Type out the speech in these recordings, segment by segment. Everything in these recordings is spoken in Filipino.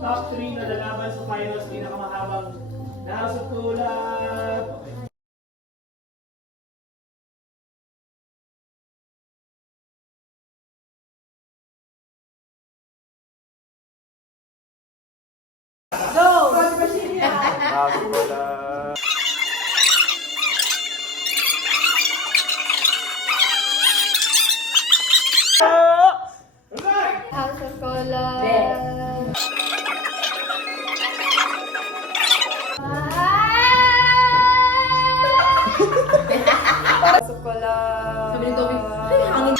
top 3 na lalaban sa finals, pinakamahabang nasutulad. House of Cola. House of Cola. Sabi ni Toby, ay, hangin.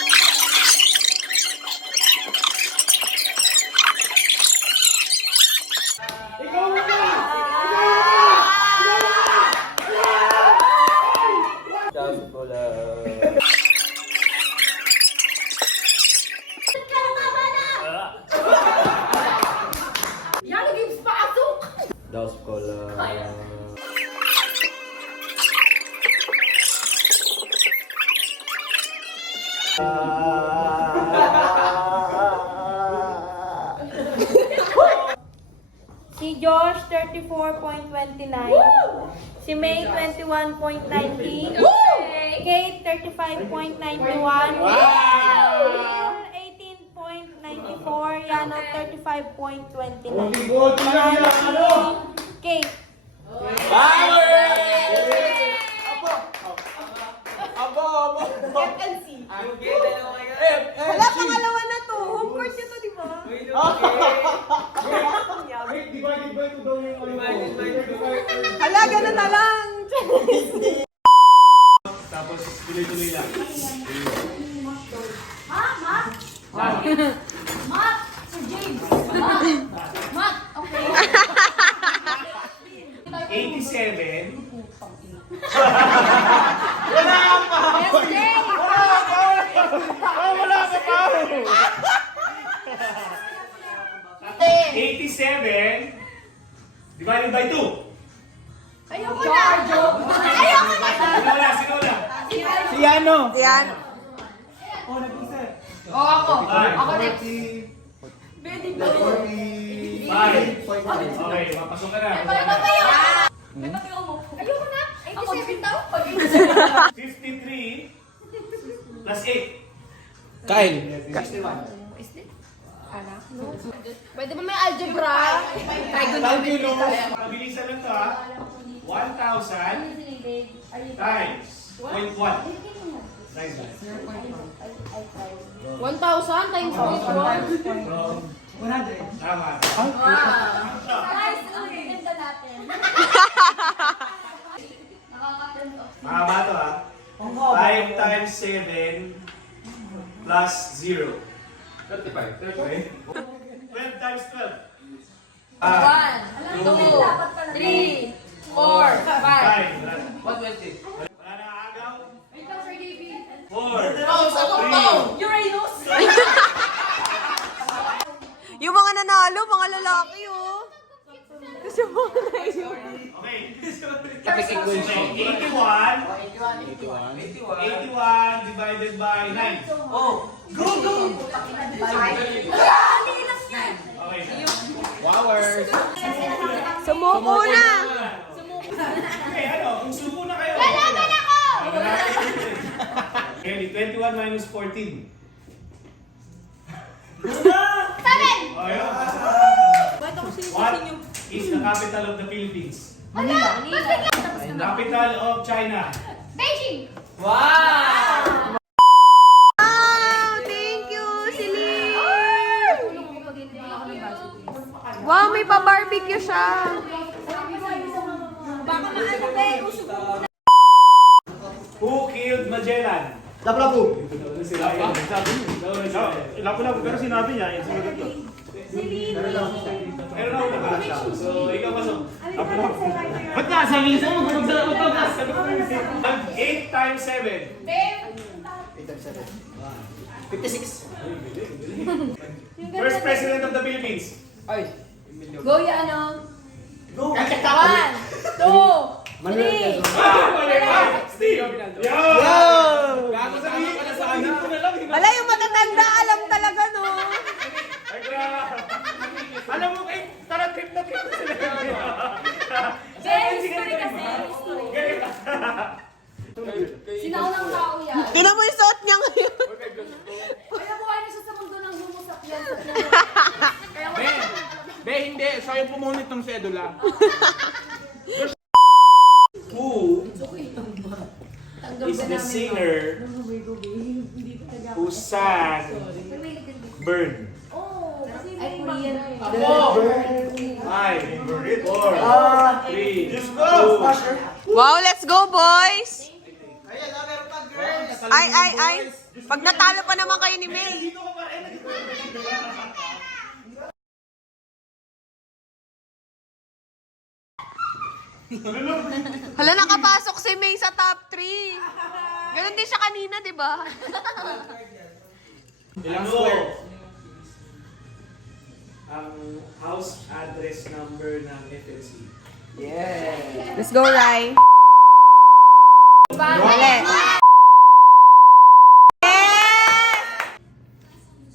Ikaw muna! House of Cola. Yan, naging pasok! House of Cola. Si Josh, 34.29. Si May, 21.90. Kate, 35.91. Will, 18.94. Yano, 35.29. Buti lang yan, ano? Kate. Wala, pangalawa na to. Home court nyo to, di ba? Wait, divided by 2 daw yung Hala, ganun na lang. Tapos tuloy-tuloy lang. Matt! Sir James! Matt! Okay. 87. Wala ka pa! 87 divided by 2. Ayoko na! Ayoko na! Sino wala? Si Yano. Yan. Oh, nag-isa. Oo, ako. Ako next. 5. Okay, mapasok ka na. Ayoko na! 87 daw? 53 plus 8. Kyle. 61. Pwede ba may algebra? Mabilisan lang to ha. 1,000 times 0.1. Nice one. 1,000 times 0.1. Tama. Guys, ang ganda natin. Mahaba to ha. 5 times 7 plus 0. 35. 12 times 12. 1, 2, 3, 4, 5. 120. Wala na agaw. Wait lang, Sir David. 4. Uranus! Yung mga nanalo, mga lalaki, oh. Kasi mga Okay. Topic equation. 81 divided by 9. Oh. Go! Okay. Wowers. Sumuko na. Okay, ano? Kung suko na kayo. Lalaban ako! Okay, 21 minus 14. 7! Oh, yun. What is the capital of the Philippines? Manila! Capital of China. Beijing! Wow! Thank you, Celine! Wow, may pa-barbecue siya. Baka maano ba eh, usog ko. Who killed Magellan? Lapu-lapu. Sila yun. Lapu-lapu, pero sinabi niya. Pero na una siya. So, ikaw pasok. Ba't nga? Sabi niya sa'yo, magpapagkas. 8 times 7. 56. First president of the Philippines. Ay. Go, ano? Go. 1, 2, 3. Steve! Yo! Gago sabihin ko na sa akin ko na lang. Wala yung matatanda, alam talaga, no? Ay, grabe. Alam mo, sedula. Who is the singer who sang Burn? Ay, Korean. Ako! 5, 4, 3, 2, Wow, let's go, boys! Ay. Pag natalo pa naman kayo ni May. Hala, nakapasok si May sa top 3. Ganon din siya kanina, di ba? Ilang square? Ang house address number ng FNC. Let's go, Rai. Dali.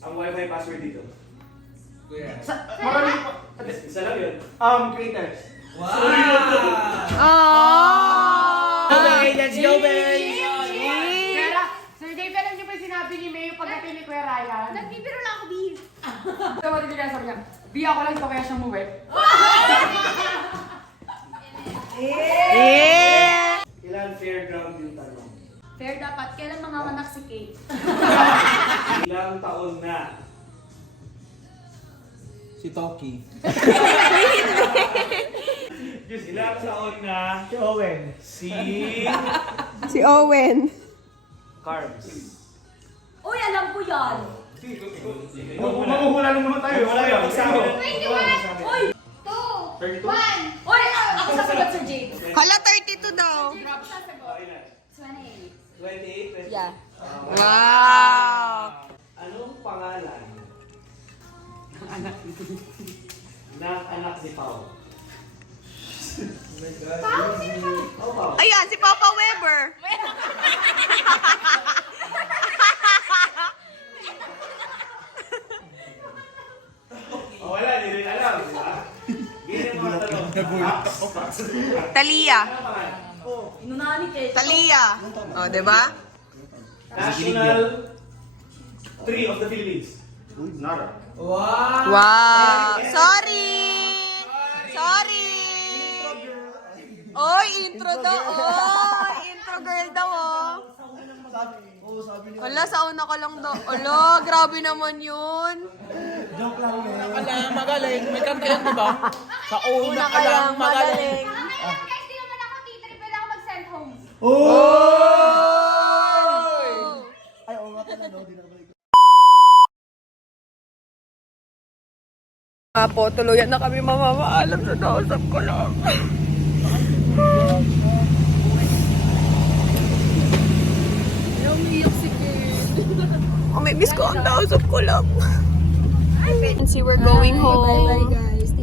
Ang wifi password dito. Maraming Isa lang yun. creators. Oh! Okay, let's go, babe! Sir Dave, alam niyo ba yung sinabi ni May yung pagdating ni Kuya Ryan? Nagbibiro lang ako, B. So, what did you sabi niya? Bi ako lang ito kaya siya muwi. Yeah! Ilan fairground yung tanong? Fair dapat. Kailan manganganak si Kate? Ilang taon na? Si Toki. Diyos, ilang taon na Si Owen. Si Owen. Carbs? Uy, alam ko yan. Makuhula naman tayo. Wala yung magsabi. 21! Uy! 2! 1! Uy! Ako sasagot, Sir Jade. Hala, 32 daw. Ako sasagot. 28. 28? Yeah. Wow! Anong pangalan ng anak ni Pao? Oh, Pao. Ayan, si Papa Weber. Oh, wala, hindi rin alam, di ba? Ganyan mga tanong. Talia. Ano pangalan? Inunahan ni Kate. Talia. Oh, di ba? National Tree of the Philippines. Wow! Sorry! Sorry! Oy, intro daw. Oh, intro girl daw, oh. Wala, sa una ka lang daw. Ala, grabe naman yun. Alam, magaling. May kanta yan, di ba? Sa una ka lang magaling. Guys, di naman ako titri. Pwede ako mag-send home. Nga po, tuluyan na kami mamamaalam sa nausap ko lang. Oh, may miss ko ang nausap ko lang. See, we're going home.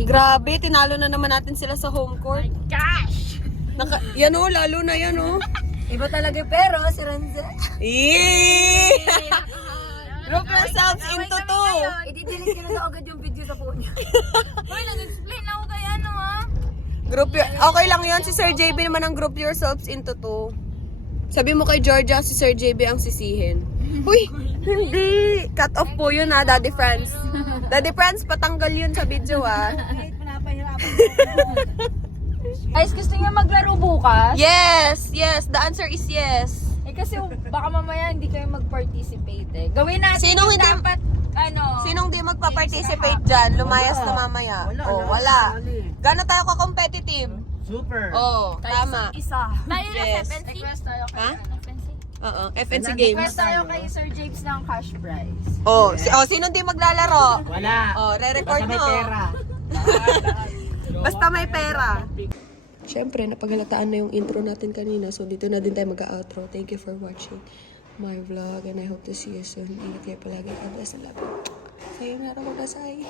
Grabe, tinalo na naman natin sila sa home court. Gosh! Yan o, lalo na yan o. Iba talaga pero, si Renze. Yee! Group yourselves into two. I-delete ko na sa agad yung video sa phone niya. Uy, nag-explain ako kay ano ah. Okay lang yun. Si Sir JB naman ang group yourselves into two. Sabi mo kay Georgia, si Sir JB ang sisihin. Uy, hindi. Cut off po yun ha, Daddy Franz. Daddy Franz, patanggal yun sa video ha. Guys, gusto niyo maglaro bukas? Yes, yes. The answer is yes. Eh kasi baka mamaya hindi kayo mag-participate eh. Gawin natin Sinong yung hindi- dapat, ano. Sinong di magpa-participate dyan? Lumayas na mamaya. Wala. Gano'n tayo ka-competitive? Super. Oh, tama. Isa. Tayo na Yes. sa FNC? Request tayo kay Ha? FNC. Oo, FNC Games. Request tayo kay Sir James ng cash prize. Oh, sinong di maglalaro? Wala. Oh, re-record Basta may mo. pera. Basta may pera. Siyempre, napagalataan na yung intro natin kanina. So, dito na din tayo mag-outro. Thank you for watching my vlog. And I hope to see you soon. Ingat kayo palagi. God bless. I love you. Sayonara, Kodasai.